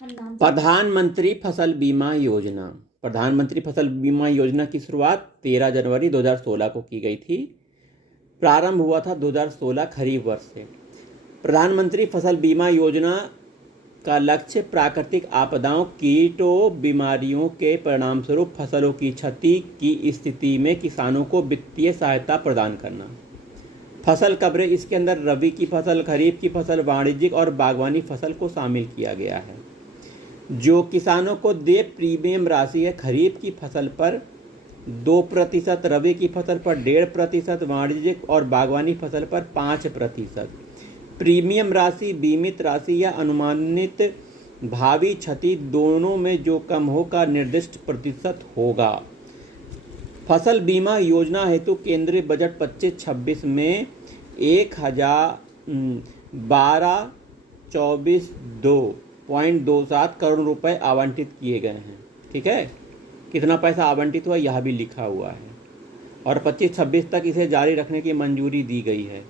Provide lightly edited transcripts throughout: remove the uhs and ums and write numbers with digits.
प्रधानमंत्री फसल बीमा योजना। प्रधानमंत्री फसल बीमा योजना की शुरुआत 13 जनवरी 2016 को की गई थी। प्रारंभ हुआ था 2016 खरीफ वर्ष से। प्रधानमंत्री फसल बीमा योजना का लक्ष्य प्राकृतिक आपदाओं, कीटों, बीमारियों के परिणामस्वरूप फसलों की क्षति की स्थिति में किसानों को वित्तीय सहायता प्रदान करना। फसल कवरेज इसके अंदर रबी की फसल, खरीफ की फसल, वाणिज्यिक और बागवानी फसल को शामिल किया गया है। जो किसानों को देय प्रीमियम राशि है खरीफ की फसल पर 2%, रबी की फसल पर 1.5%, वाणिज्यिक और बागवानी फसल पर 5%। प्रीमियम राशि बीमित राशि या अनुमानित भावी क्षति दोनों में जो कम हो का निर्दिष्ट प्रतिशत होगा। फसल बीमा योजना हेतु केंद्रीय बजट 25-26 में 1,012,24,2.27 करोड़ रुपए आवंटित किए गए हैं। ठीक है, कितना पैसा आवंटित हुआ यह भी लिखा हुआ है और 25-26 तक इसे जारी रखने की मंजूरी दी गई है।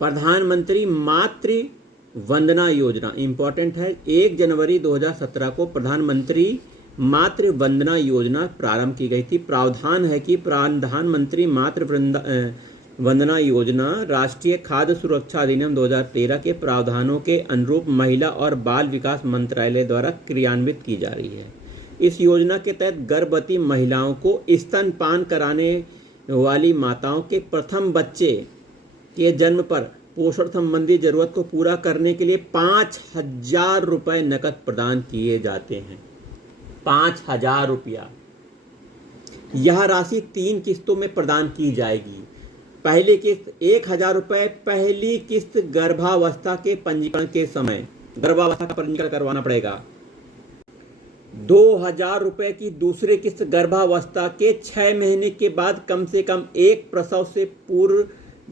प्रधानमंत्री मातृ वंदना योजना इंपॉर्टेंट है। 1 जनवरी 2017 को प्रधानमंत्री मातृ वंदना योजना प्रारंभ की गई थी। प्रावधान है कि प्रधानमंत्री मातृ वंदना योजना राष्ट्रीय खाद्य सुरक्षा अधिनियम 2013 के प्रावधानों के अनुरूप महिला और बाल विकास मंत्रालय द्वारा क्रियान्वित की जा रही है। इस योजना के तहत गर्भवती महिलाओं को स्तनपान कराने वाली माताओं के प्रथम बच्चे के जन्म पर पोषण संबंधी जरूरत को पूरा करने के लिए 5,000 रुपये नकद प्रदान किए जाते हैं। 5,000 रुपया। यह राशि 3 किस्तों में प्रदान की जाएगी। पहली किस्त 1,000 रुपये पहली किस्त गर्भावस्था के पंजीकरण के समय, गर्भावस्था का पंजीकरण करवाना पड़ेगा। 2,000 रुपये की दूसरी किस्त गर्भावस्था के 6 महीने के बाद कम से कम एक प्रसव से पूर्व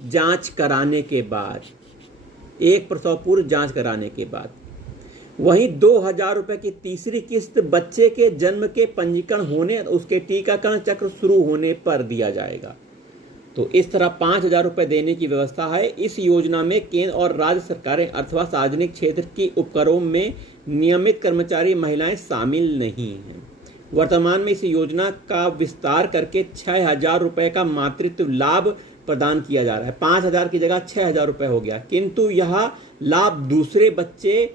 जांच कराने के बाद, एक प्रसव पूर्व जांच कराने के बाद। वहीं 2,000 रुपये की तीसरी किस्त बच्चे के जन्म के पंजीकरण होने, उसके टीकाकरण चक्र शुरू होने पर दिया जाएगा। तो इस तरह 5,000 रुपये देने की व्यवस्था है। इस योजना में केंद्र और राज्य सरकारें अथवा सार्वजनिक क्षेत्र की उपक्रमों में नियमित कर्मचारी महिलाएं शामिल नहीं हैं। वर्तमान में इस योजना का विस्तार करके 6,000 रुपये का मातृत्व लाभ प्रदान किया जा रहा है। 5,000 की जगह 6,000 रुपये हो गया, किंतु यह लाभ दूसरे बच्चे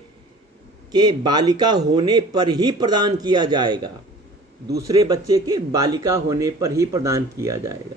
के बालिका होने पर ही प्रदान किया जाएगा। दूसरे बच्चे के बालिका होने पर ही प्रदान किया जाएगा।